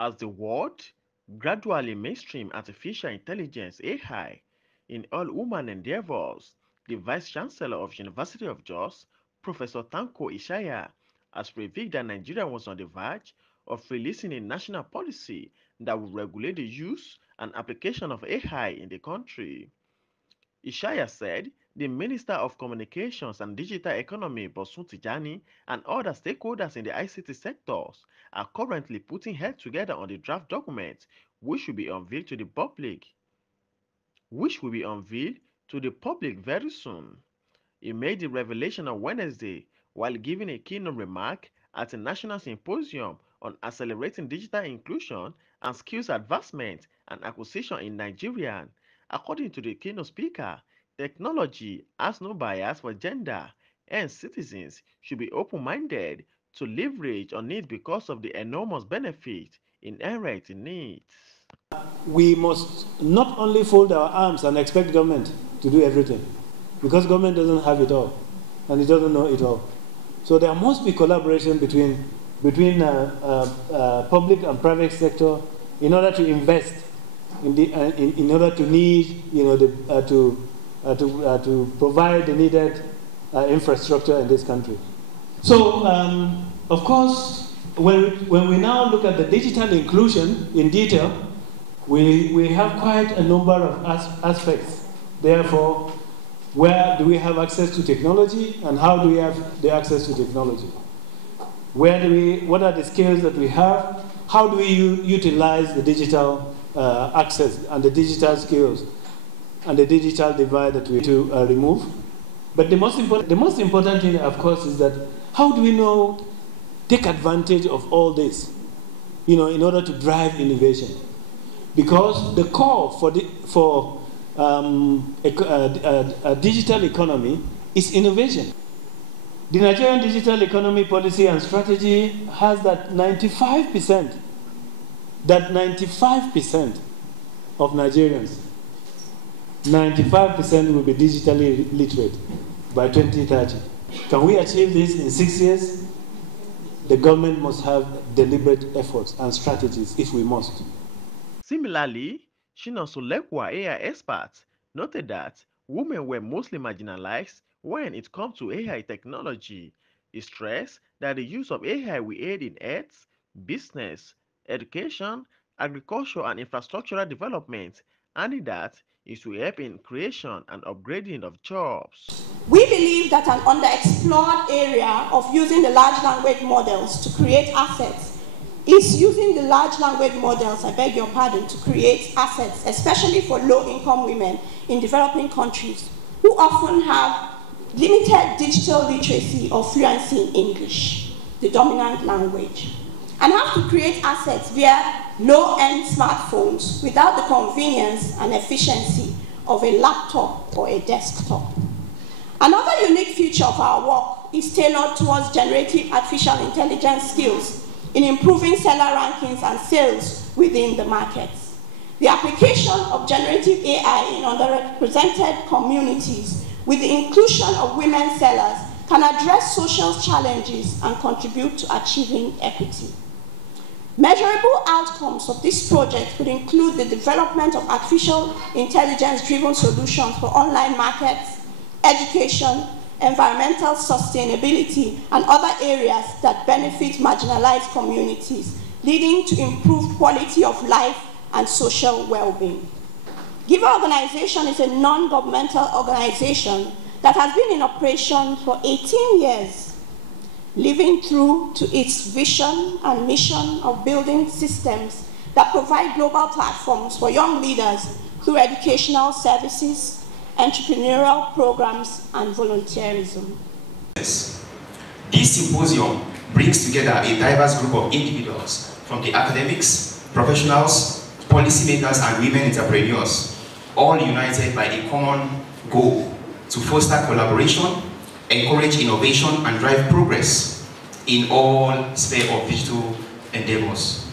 As the world gradually mainstream artificial intelligence (AI) in all human endeavors, the Vice Chancellor of University of Jos, Professor Tanko Ishaya, has revealed that Nigeria was on the verge of releasing a national policy that would regulate the use and application of AI in the country. Ishaya said the Minister of Communications and Digital Economy, Bosun Tijani, and other stakeholders in the ICT sectors are currently putting heads together on the draft document, which will be unveiled to the public, which will be unveiled to the public very soon. He made the revelation on Wednesday while giving a keynote remark at a national symposium on accelerating digital inclusion and skills advancement and acquisition in Nigeria. According to the keynote speaker, technology has no bias for gender, and citizens should be open-minded to leverage on it because of the enormous benefit inherent in it. We must not only fold our arms and expect government to do everything, because government doesn't have it all, and it doesn't know it all. So there must be collaboration between public and private sector in order to invest, in order to need, to provide the needed infrastructure in this country. So, of course, when we now look at the digital inclusion in detail, we have quite a number of aspects. Therefore, where do we have access to technology, and how do we have the access to technology? What are the skills that we have? How do we utilize the digital access and the digital skills and the digital divide that we need to remove? But the most important thing, of course, is that how do we take advantage of all this, in order to drive innovation? Because the core for a digital economy is innovation. The Nigerian digital economy policy and strategy has that 95% of Nigerians, 95% will be digitally literate by 2030. Can we achieve this in 6 years? The government must have deliberate efforts and strategies if we must. Similarly, Shina Solekwa AI experts noted that women were mostly marginalized when it comes to AI technology. He stressed that the use of AI will aid in health, business, education, agriculture, and infrastructural development, and that it will help in creation and upgrading of jobs. We believe that an underexplored area of using the large language models to create assets is using the large language models, I beg your pardon, to create assets, especially for low-income women in developing countries who often have limited digital literacy or fluency in English, the dominant language, and have to create assets via low-end smartphones without the convenience and efficiency of a laptop or a desktop. Another unique feature of our work is tailored towards generative artificial intelligence skills in improving seller rankings and sales within the markets. The application of generative AI in underrepresented communities with the inclusion of women sellers can address social challenges and contribute to achieving equity. Measurable outcomes of this project would include the development of artificial intelligence-driven solutions for online markets, education, environmental sustainability, and other areas that benefit marginalized communities, leading to improved quality of life and social well-being. Giver Organization is a non-governmental organization that has been in operation for 18 years, living true to its vision and mission of building systems that provide global platforms for young leaders through educational services, entrepreneurial programs, and volunteerism. This symposium brings together a diverse group of individuals from the academics, professionals, policymakers, and women entrepreneurs, all united by a common goal to foster collaboration, encourage innovation, and drive progress in all spheres of digital endeavors.